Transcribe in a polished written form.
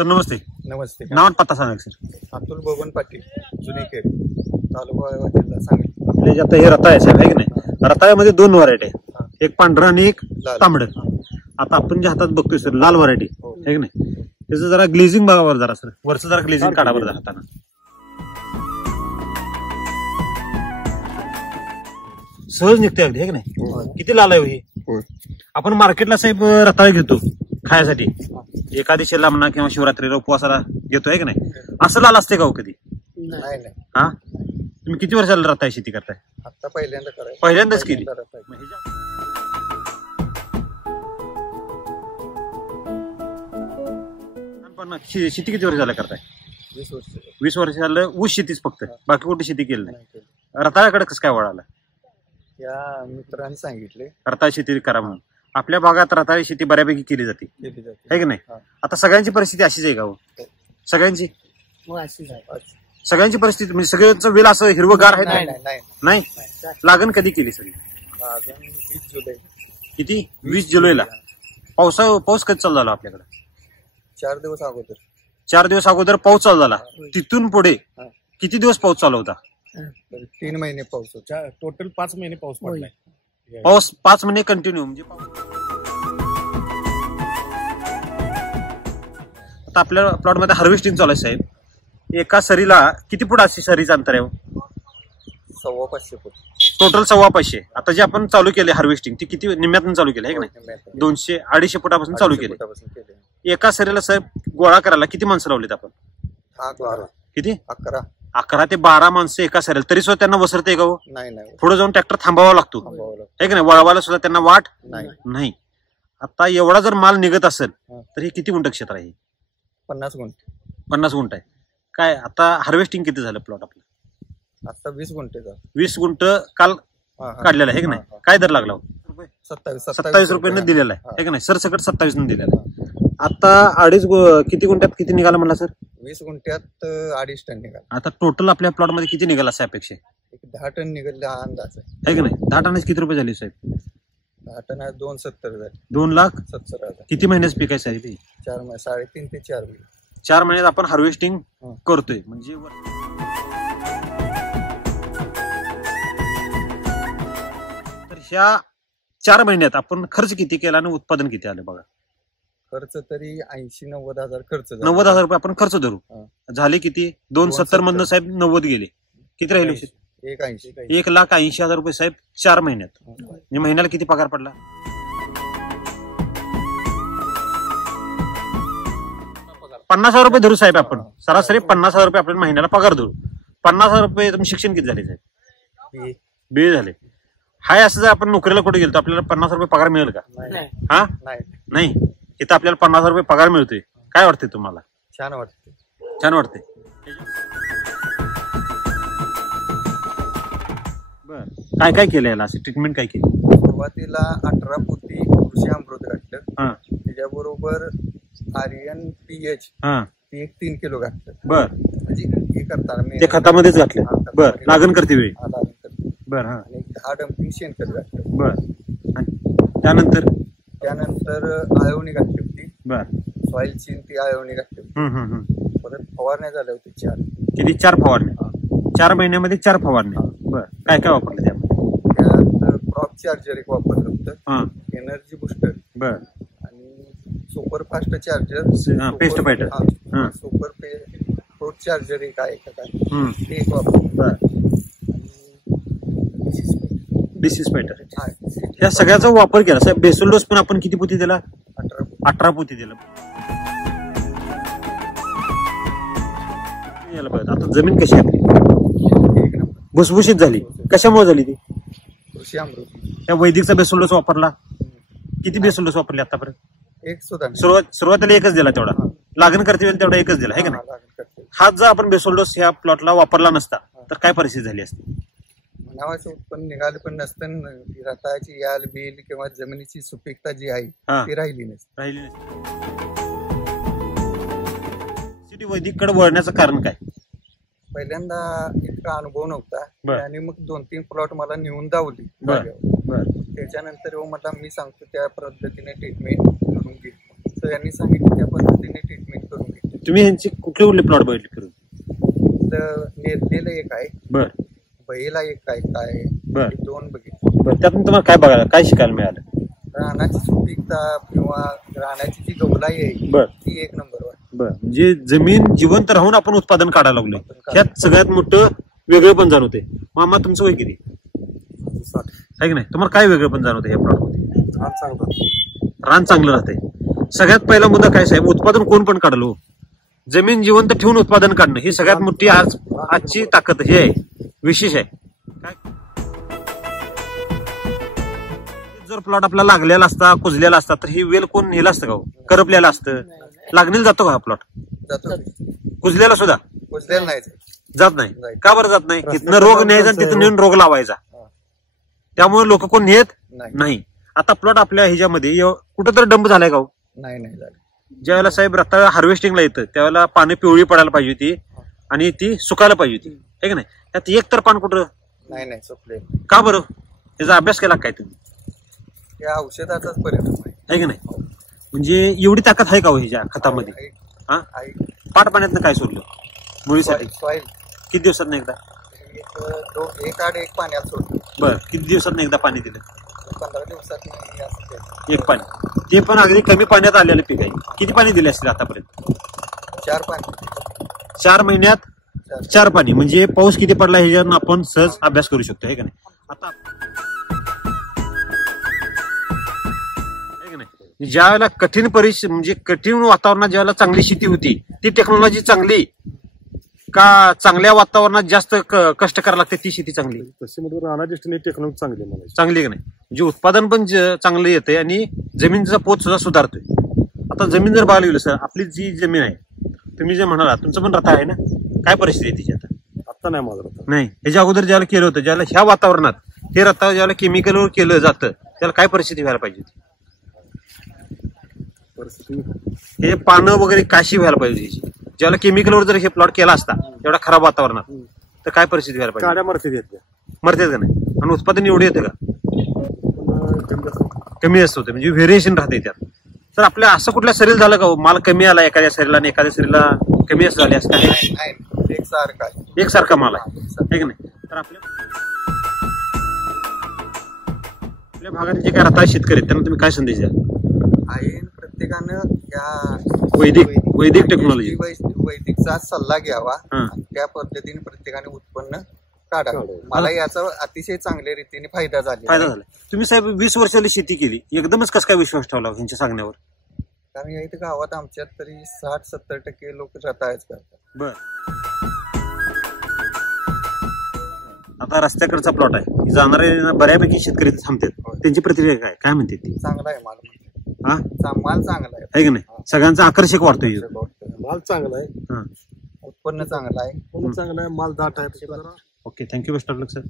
Sir नमस्ते. नमस्ते. नाव आणि पत्ता सांगा सर. अतुल बबन पाटील, जुनेखेड, तालुका जिल्हा सांगली. आपले जे आता हे रताळ आहे साहेब आहे की नाही, रताळ्यामध्ये दोन व्हरायटी आहे, एक पांढरं आणि एक तांबडं. आता आपण जे हातात बघतोय सर लाल व्हरायटी आहे की नाही, त्याचं जरा ग्लेझिंग बघावर जरा सर, वरचं जरा ग्लेझिंग काढावर जरा हाताना. सहज निघते अगदी आहे की नाही. किती लाल आहे हे. आपण मार्केटला साहेब रताळे घेतो खायसाठी, एकादशीला म्हणा किंवा शिवरात्रीला उपवासाला घेतोय की नाही, असं लाल असते का हो कधी? नाही. हा, तुम्ही किती वर्षाला रताळी शेती करताय? आता पहिल्यांदा पहिल्यांदाच केली. शेती किती वर्ष झालं करताय? 20 वर्ष. 20 वर्ष झालं ऊस शेतीच फक्त, बाकी कुठे शेती केली नाही. रताळ्याकडे कसं काय वळाला? या मित्रांनी सांगितले रताळी शेती करा म्हणून. आपल्या भागात रताळी शेती बऱ्यापैकी केली जाते आहे की नाही. आता सगळ्यांची परिस्थिती अशीच आहे का हो? सगळ्यांची सगळ्यांची परिस्थिती म्हणजे सगळ्यांचं वेल असं हिरवगार आहे? नाही. लागण कधी केली सगळी? 20 जुलै. किती? 20 जुलैला. पाऊस कधी चालू झाला आपल्याकडे? 4 दिवस अगोदर. 4 दिवस अगोदर पाऊस चालू झाला. तिथून पुढे किती दिवस पाऊस चालू होता? 3 महिने पाऊस होता. टोटल 5 महिने पाऊस पडलाय. पाऊस 5 महिने कंटिन्यू म्हणजे आता आपल्या प्लॉट मध्ये हार्वेस्टिंग चालू आहे साहेब. एका सरीला किती फूट अशी सरीचं अंतर आहे? 550 फूट. टोटल 550. आता जे आपण चालू केले हार्वेस्टिंग ती किती निम्म्यातून चालू केलं आहे की नाही? 200-250 फुटापासून चालू केले. एका सरीला साहेब गोळा करायला किती माणसं लावलीत आपण? किती? 11 ते 12 माणसं एका सरीला. तरी सुद्धा त्यांना वसरते का हो? नाही. पुढे जाऊन ट्रॅक्टर थांबावा लागतो आहे की नाही. वळवायला सुद्धा त्यांना वाट नाही. आता एवढा जर माल निघत असेल तर हे किती गुंठ क्षेत्र आहे? 50 गुंठ. 50 गुंठ आहे. काय आता हार्वेस्टिंग किती झालं प्लॉट आपलं? आता 20 गुंठे. 20 गुंठ काल काढलेला आहे की नाही. काय दर लागला? 27 रुपयाने दिलेला आहे की नाही. सरसकट 27 ने दिलेला आहे. आता किती गुंठ्यात किती निघाला म्हणला सर? 20 गुंठ्यात 2.5 टन निघाला. आता टोटल आपल्या प्लॉट मध्ये किती निघाला असा अपेक्षा? 10 टन निघाला अंदाज आहे की नाही. 10 टनाचे किती रुपये झाले साहेब? 10 टन 270 झाले. 2,70,000. किती महिन्याच पीक आहे साहेब? 4 महिने, 3.5 ते 4 महिने. 4 महिन्यात आपण हार्वेस्टिंग करतोय म्हणजे तर ह्या 4 महिन्यात आपण खर्च किती केला आणि उत्पादन किती आलं बघा. खर्च तरी 80-90 हजार खर्च. 90,000 रुपये आपण खर्च धरू. झाले किती? 270 मधनं साहेब 90 गेले. किती राहिले? 1,80,000 रुपये साहेब 4 महिन्यात. म्हणजे महिन्याला किती पगार पडला? 50,000 रुपये धरू साहेब आपण. सरासरी 50,000 रुपये आपल्याला महिन्याला पगार धरू. 50,000 रुपये तुम्ही शिक्षण किती झाले साहेब? BA झाले. हाय असं जर आपण नोकरीला कुठे गेलो तर आपल्याला 50,000 रुपये पगार मिळेल का? हा, नाही. इथं आपल्याला 50,000 रुपये पगार मिळतोय. काय वाटतंय तुम्हाला? छान वाटते. छान वाटते. बर, काय काय केलं याला? असे ट्रीटमेंट काय केली? सुरुवातीला 18 पोती कृषी अमृत घातलं. त्याच्याबरोबर आर्यन PH एक 3 किलो घातलं. बर, म्हणजे हे करताना ते खतामध्येच घातलं. बर, लागण करते वेळी. बर. आणि 10 डंपिंग शेणखत घातलं. बर. त्यानंतर आयोनी घातली होती. बर. सॉइल चीन ती आयोनी घातली होती. परत फवारण्या झाल्या होती 4. किती? 4 फवारण्या. 4 महिन्यामध्ये 4 फवारण्या. बर. काय काय वापरलं त्यामध्ये? त्यात क्रॉप चार्जर एक वापरलं होतं. Energy booster. बर. आणि super fast charger. Paste fighter. Super fruit charger एक आहे का काय ते एक वापरलं. बर. Disease fighter. या सगळ्याचा वापर केला साहेब. बेसल डोस पण आपण किती पोती दिला? 18 पोती दिला. आता जमीन कशी आपली? भुसभुशीत झाली. कशामुळे झाली ती? कृषी अमृत. त्या वैदिकचा बेसल डोस वापरला. किती बेसल डोस वापरले आतापर्यंत? एक सुद्धा. सुरुवातीला एकच दिला तेवढा. लागण करते वेळेला तेवढा एकच दिला आहे का नाही. हाच जर आपण बेसल डोस ह्या प्लॉटला वापरला नसता तर काय परिस्थिती झाली असती? म्हणावाचं उत्पन्न निघालं पण नसतं. रताळ्याची याल बिल किंवा जमिनीची सुपीकता जी आहे ती राहिली नसते. सिटी वैदिककडे वळण्याचं कारण काय? पहिल्यांदा इतका अनुभव नव्हता आणि मग 2-3 प्लॉट मला नेऊन दावली. त्याच्यानंतर म्हटलं मी सांगतो त्या पद्धतीने ट्रीटमेंट करून घे. तर यांनी सांगितलं त्या पद्धतीने ट्रीटमेंट करून घेतली. तुम्ही ह्यांची कुठले कुठले प्लॉट बघितले फिरून? तर नेरलेलं एक आहे, बर बहीला एक आहे, काय बर हे 2 बघितले. बर त्यातून तुम्हाला काय बघायला काय शिकायला मिळालं? रानाची सुपीकता किंवा रानाची जी गवलाई आहे बर ती 1 नंबर आहे. बर म्हणजे जमीन जिवंत राहून आपण उत्पादन काढायला लागलोय, ह्यात सगळ्यात मोठं वेगळं पण जाणवते. मामा तुमचं वय किती आहे की नाही? तुम्हाला काय वेगळं पण जाणवतं या प्लॉट मध्ये? रान चांगलं राहतंय. सगळ्यात पहिला मुद्दा काय साहेब, उत्पादन कोण पण काढलो, जमीन जिवंत ठेवून उत्पादन काढणं ही सगळ्यात मोठी आजची ताकद हे आहे, विशेष आहे. काय जर प्लॉट आपला लागलेला असता, कुजलेला असता तर ही वेल कोण नेला असतं का? करपलेला असतं, लागणीला जातो का हा प्लॉट? जातो कुजलेला सुद्धा कुजलेलं नाही जात नाही. का बरं जात नाही? तिथनं रोग न्यायचा आणि तिथं नेऊन रोग लावायचा, त्यामुळे लोक कोण नेत नाही. आता प्लॉट आपल्या ह्याच्यामध्ये कुठं तर डंप झालाय का? नाही झालं. ज्यावेळेला साहेब रताळ हार्वेस्टिंगला येतं त्यावेळेला पानं पिवळी पडायला पाहिजे होती आणि ती सुकायला पाहिजे होती, आहे की नाही? त्यात एक तर पान कुठं नाही सुकले. का बरं? त्याचा अभ्यास केला काय तुम्ही? या औषधाचाच परिणाम आहे की नाही? म्हणजे एवढी ताकद आहे का हो ह्याच्या खतामध्ये? हा, पाट पाण्यातनं काय सोडलं मुळीसाठी? सॉइल किती दिवसात एकदा? एक आड एक पाण्यात सोडलं. बरं, किती दिवसात एकदा पाणी दिलं? 15 दिवसात एक पाणी, ते पण अगदी कमी पाण्यात आलेलं पीक आहे. किती पाणी दिले असतील आतापर्यंत? 4 पाणी. 4 महिन्यात 4 पाणी, म्हणजे पाऊस किती पडला ह्याच्यावर आपण सहज अभ्यास करू शकतो, आहे का नाही? आता ज्या वेळेला कठीण परिस्थिती म्हणजे कठीण वातावरणात ज्यावेळेला चांगली शेती होती, ती टेक्नॉलॉजी चांगली का चांगल्या वातावरणात जास्त कष्ट करायला लागते ती शेती चांगली? तशी म्हणजे रानाची टेक्नॉलॉजी चांगली मला चांगली का नाही? म्हणजे उत्पादन पण चांगलं येतंय आणि जमिनीचा पोत सुद्धा सुधारतोय. आता जमीन जर बघायला गेलं सर, आपली जी जमीन आहे, तुम्ही जे म्हणाला तुमचं पण रताळ आहे ना, काय परिस्थिती आहे तिची आता? आता नाही माझं रताळ नाही, ह्याच्या अगोदर ज्याला केलं होतं, ज्याला ह्या वातावरणात हे रताळ ज्याला केमिकलवर केलं जातं त्याला काय परिस्थिती व्हायला पाहिजे होती? हे पानं वगैरे काशी व्हायला पाहिजे ह्याची. ज्याला केमिकलवर जर हे प्लॉट केला असता एवढा खराब वातावरणात तर काय परिस्थिती व्हायला पाहिजे? काड्या मरते का नाही? आणि उत्पादन एवढे येतं का? कमी असतं होतं, म्हणजे व्हेरिएशन राहते त्यात. तर आपल्या असं कुठल्या शरीर झालं का माल कमी आला एखाद्या शरीराला आणि एखाद्या शरीराला कमी असं झाले असं काय? एकसारखा माल आहे की नाही? तर आपल्या भागात जे काय रताळ शेतकरी आहेत त्यांना तुम्ही काय संदेश द्या? प्रत्येकानं या वैदिक टेक्नॉलॉजी वैदिकचा सल्ला घ्यावा, त्या पद्धतीने प्रत्येकाने उत्पन्न काढावं. मला याचा अतिशय चांगल्या रीतीने फायदा झाला. तुम्ही साहेब 20 वर्षाची शेती केली, एकदमच कसं काय विश्वास ठेवला ह्यांच्या सांगण्यावर? कारण या इथं गावात आमच्यात तरी 60-70% लोक रताळच करतात. बर, आता रस्त्याकडचा प्लॉट आहे, जाणारे बऱ्यापैकी शेतकरी थांबतात, त्यांची प्रतिक्रिया काय म्हणते? ती चांगला आहे माल, माल चांगला आहे की नाही? सगळ्यांचा आकर्षक वाटतोय, माल चांगला आहे, उत्पन्न चांगलं आहे, माल दाट आहे. Okay, thank you, best of luck sir.